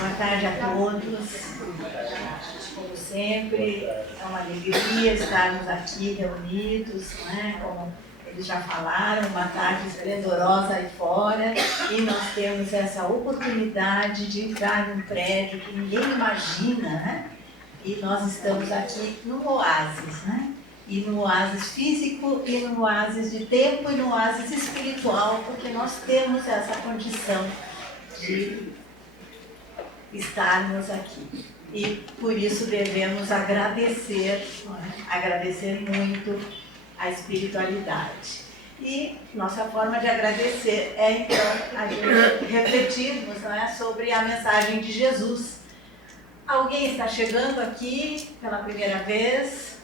Boa tarde a todos. Como sempre, é uma alegria estarmos aqui reunidos, né? Como eles já falaram, uma tarde esplendorosa aí fora, e nós temos essa oportunidade de entrar num prédio que ninguém imagina, né? E nós estamos aqui no oásis, né? E no oásis físico, e no oásis de tempo, e no oásis espiritual, porque nós temos essa condição de estarmos aqui. E por isso devemos agradecer, agradecer muito a espiritualidade. E nossa forma de agradecer é, então, a gente refletirmos, não é, sobre a mensagem de Jesus. Alguém está chegando aqui pela primeira vez?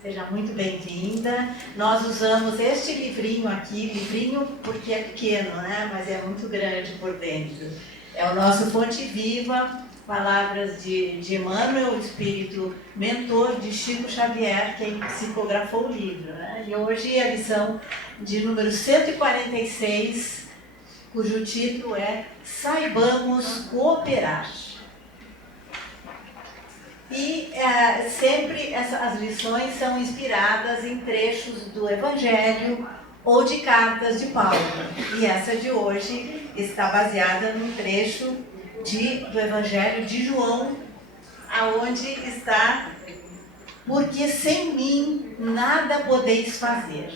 Seja muito bem-vinda. Nós usamos este livrinho aqui, livrinho porque é pequeno, né? Mas é muito grande por dentro. É o nosso Fonte Viva, palavras de Emmanuel, espírito mentor de Chico Xavier, quem psicografou o livro, né? E hoje é a lição de número 146, cujo título é Saibamos Cooperar. E sempre as lições são inspiradas em trechos do Evangelho ou de cartas de Paulo. E essa de hoje está baseada num trecho do Evangelho de João, aonde está: porque sem mim nada podeis fazer.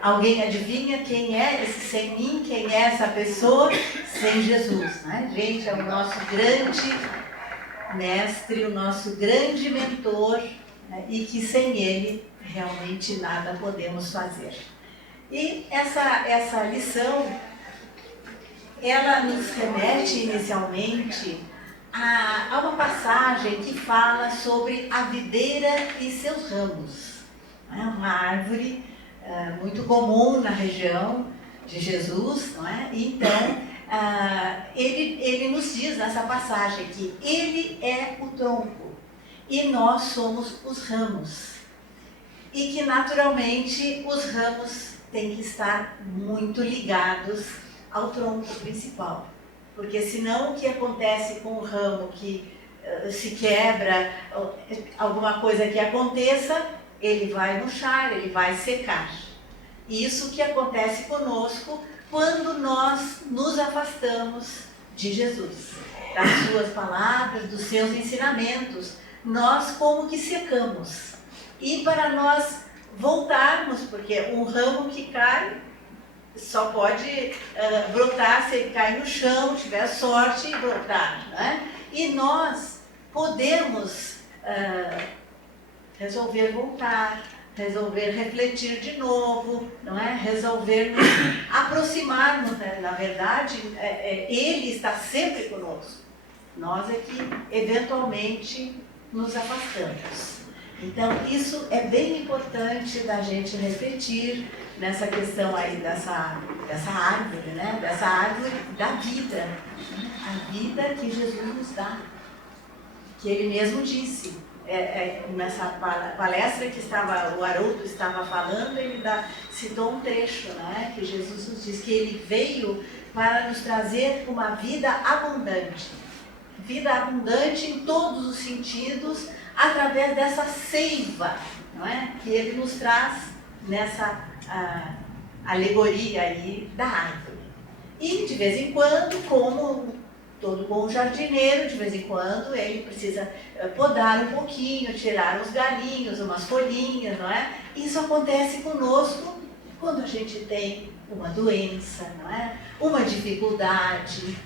Alguém adivinha quem é esse sem mim? Quem é essa pessoa? Sem Jesus, né? Gente, é o nosso grande mestre, o nosso grande mentor, né? E que sem ele realmente nada podemos fazer. E essa lição, ela nos remete inicialmente a uma passagem que fala sobre a videira e seus ramos. É uma árvore muito comum na região de Jesus, não é? Então, ele nos diz nessa passagem que ele é o tronco e nós somos os ramos. E que, naturalmente, os ramos têm que estar muito ligados ao tronco principal. Porque senão o que acontece com o ramo que se quebra, alguma coisa que aconteça, ele vai murchar, ele vai secar. Isso que acontece conosco quando nós nos afastamos de Jesus, das suas palavras, dos seus ensinamentos. Nós como que secamos. E para nós voltarmos, porque um ramo que cai só pode brotar se ele cai no chão, tiver sorte e brotar, né? E nós podemos resolver voltar, resolver refletir de novo, não é? Resolver nos aproximarmos, né? Na verdade, ele está sempre conosco. Nós é que eventualmente nos afastamos. Então, isso é bem importante da gente refletir nessa questão aí dessa árvore, né? Dessa árvore da vida, a vida que Jesus nos dá, que ele mesmo disse. Nessa palestra que o Haroldo estava falando, ele citou um trecho, né? Que Jesus nos diz que ele veio para nos trazer uma vida abundante em todos os sentidos, através dessa seiva, não é? Que ele nos traz nessa alegoria aí da árvore. E de vez em quando, como todo bom jardineiro, de vez em quando ele precisa podar um pouquinho, tirar uns galinhos, umas folhinhas, não é? Isso acontece conosco quando a gente tem uma doença, não é? Uma dificuldade,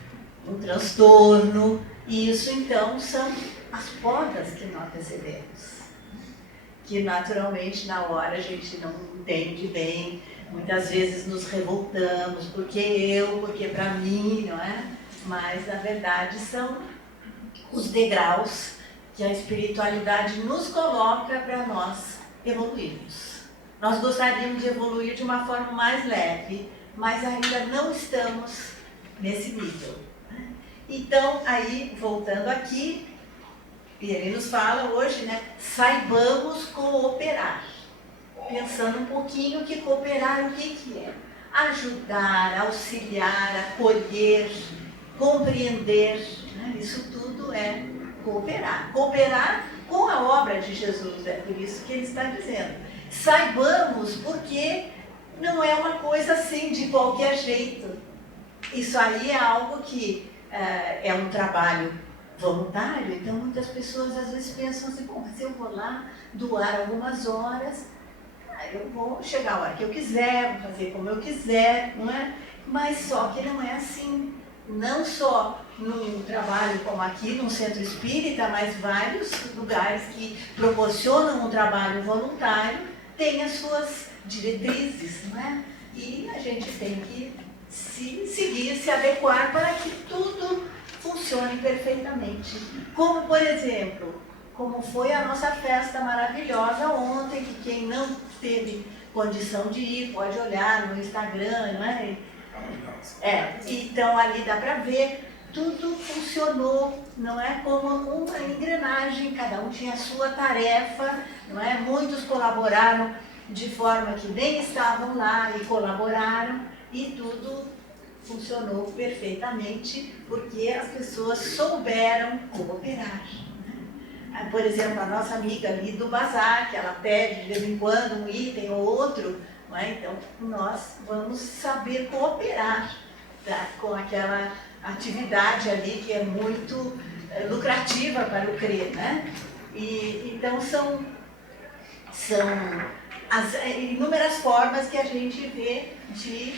um transtorno. E isso então são as podas que nós recebemos, que naturalmente na hora a gente não entende bem, muitas vezes nos revoltamos, porque para mim, não é? Mas na verdade são os degraus que a espiritualidade nos coloca para nós evoluirmos. Nós gostaríamos de evoluir de uma forma mais leve, mas ainda não estamos nesse nível. Então, aí, voltando aqui, e ele nos fala hoje, né? Saibamos cooperar. Pensando um pouquinho que cooperar o que é? Ajudar, auxiliar, acolher, compreender, né? Isso tudo é cooperar. Cooperar com a obra de Jesus, é por isso que ele está dizendo. Saibamos, porque não é uma coisa assim de qualquer jeito. Isso aí é algo que é um trabalho voluntário, então muitas pessoas às vezes pensam assim, bom, mas eu vou lá doar algumas horas, eu vou chegar a hora que eu quiser, vou fazer como eu quiser, não é? Mas só que não é assim. Não só num trabalho como aqui, num centro espírita, mas vários lugares que proporcionam um trabalho voluntário têm as suas diretrizes, não é? E a gente tem que seguir, se adequar para que tudo funcione perfeitamente. Como, por exemplo, como foi a nossa festa maravilhosa ontem, que quem não teve condição de ir pode olhar no Instagram, não é? Então ali dá para ver, tudo funcionou, não é, como uma engrenagem, cada um tinha a sua tarefa, não é? Muitos colaboraram de forma que nem estavam lá e colaboraram, e tudo funcionou perfeitamente porque as pessoas souberam cooperar. Por exemplo, a nossa amiga ali do bazar, que ela pede de vez em quando um item ou outro, não é? Então nós vamos saber cooperar, tá? Com aquela atividade ali que é muito lucrativa para o CRE, né? E então são as inúmeras formas que a gente vê de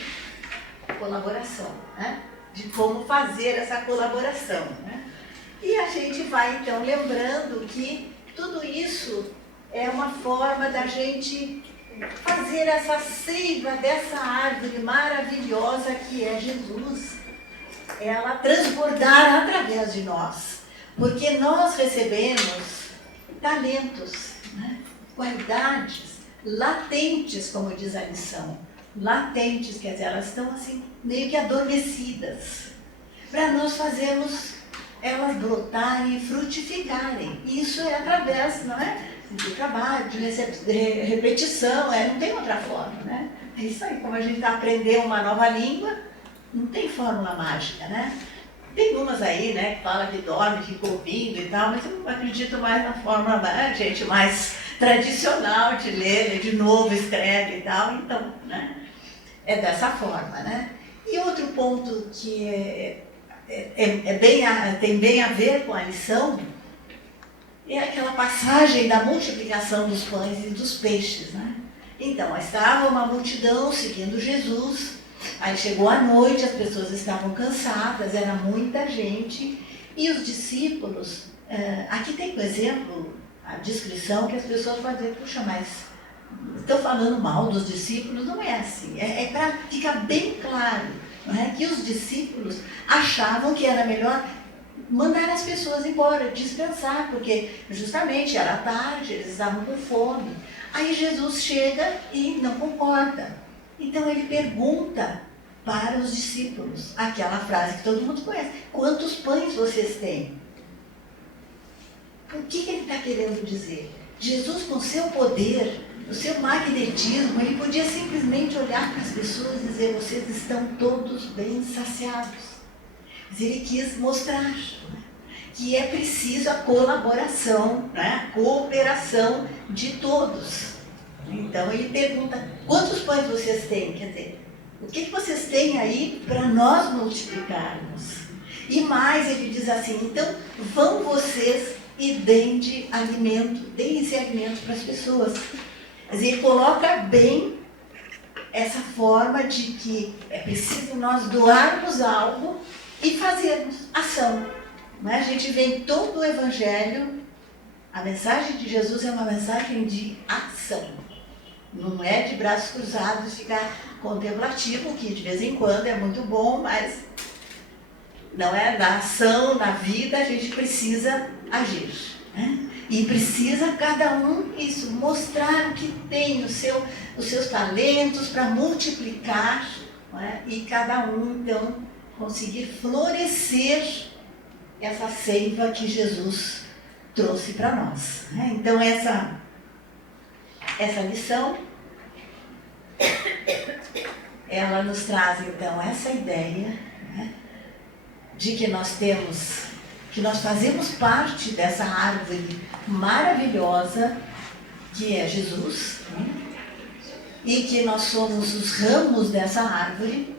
colaboração, né? De como fazer essa colaboração, né? E a gente vai então lembrando que tudo isso é uma forma da gente fazer essa seiva dessa árvore maravilhosa que é Jesus, ela transbordar através de nós, porque nós recebemos talentos, né? Qualidades latentes, como diz a lição, latentes, quer dizer, elas estão assim meio que adormecidas, para nós fazermos elas brotarem e frutificarem. Isso é através, não é, de trabalho, de repetição, não tem outra forma, né? É isso aí, como a gente está aprendendo uma nova língua, não tem fórmula mágica, né? Tem umas aí, né, que fala que dorme, fica ouvindo e tal, mas eu não acredito mais na fórmula, né, gente, mais tradicional de ler de novo, escreve e tal, então, né, é dessa forma, né? E outro ponto que tem bem a ver com a lição é aquela passagem da multiplicação dos pães e dos peixes, né? Então, estava uma multidão seguindo Jesus, aí chegou a noite, as pessoas estavam cansadas, era muita gente, e os discípulos, aqui tem, por exemplo, a descrição que as pessoas podem dizer, puxa, mas estão falando mal dos discípulos? Não é assim, é para ficar bem claro, não é? Que os discípulos achavam que era melhor mandar as pessoas embora, descansar, porque justamente era tarde, eles estavam com fome. Aí Jesus chega e não concorda. Então ele pergunta para os discípulos aquela frase que todo mundo conhece: quantos pães vocês têm? O que ele está querendo dizer? Jesus, com seu poder, o seu magnetismo, ele podia simplesmente olhar para as pessoas e dizer: vocês estão todos bem saciados. Mas ele quis mostrar que é preciso a colaboração, né? A cooperação de todos. Então ele pergunta: quantos pães vocês têm? Quer dizer, o que vocês têm aí para nós multiplicarmos? E mais, ele diz assim: então vão vocês e deem esse alimento para as pessoas. Mas ele coloca bem essa forma de que é preciso nós doarmos algo e fazermos ação. Né? A gente vê em todo o Evangelho, a mensagem de Jesus é uma mensagem de ação. Não é de braços cruzados, ficar contemplativo, que de vez em quando é muito bom, mas não é na ação, na vida, a gente precisa agir. Né? E precisa cada um isso, mostrar o que tem, os seus talentos para multiplicar, não é? E cada um, então, conseguir florescer essa seiva que Jesus trouxe para nós. Né? Então, essa lição, ela nos traz, então, essa ideia, né, de que nós fazemos parte dessa árvore maravilhosa que é Jesus, né? E que nós somos os ramos dessa árvore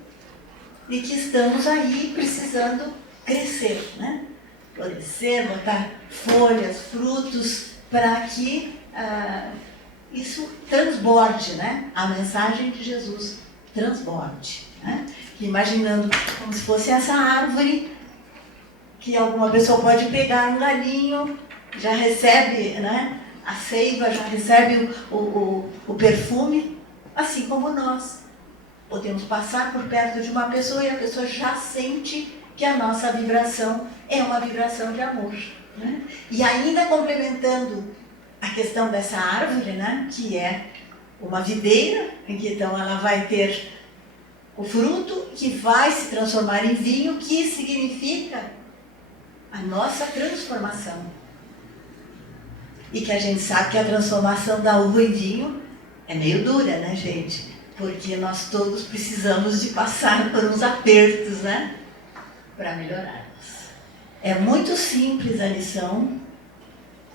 e que estamos aí precisando crescer, né? Florescer, botar folhas, frutos, para que isso transborde, né? A mensagem de Jesus transborde, né? Imaginando como se fosse essa árvore que alguma pessoa pode pegar um galinho, já recebe, né, a seiva, já recebe o perfume, assim como nós. Podemos passar por perto de uma pessoa e a pessoa já sente que a nossa vibração é uma vibração de amor, né? E ainda complementando a questão dessa árvore, né, que é uma videira, em que então ela vai ter o fruto que vai se transformar em vinho, que significa a nossa transformação. E que a gente sabe que a transformação da uva em vinho é meio dura, né, gente? Porque nós todos precisamos de passar por uns apertos, né? Para melhorarmos. É muito simples a lição,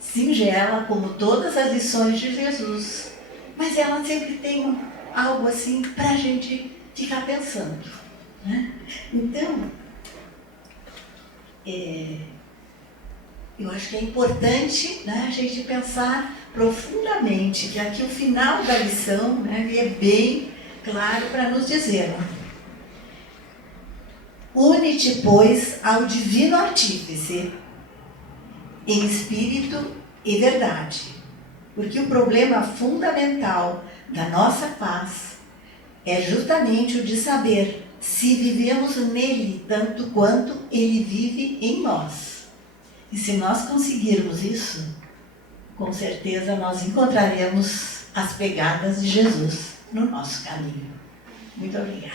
singela, como todas as lições de Jesus. Mas ela sempre tem algo assim para a gente ficar pensando, né? Então, eu acho que é importante, né, a gente pensar profundamente, que aqui o final da lição, né, ele é bem claro para nos dizer: une-te, pois, ao divino artífice, em espírito e verdade, porque o problema fundamental da nossa paz é justamente o de saber se vivemos nele tanto quanto ele vive em nós. E se nós conseguirmos isso, com certeza nós encontraremos as pegadas de Jesus no nosso caminho. Muito obrigada.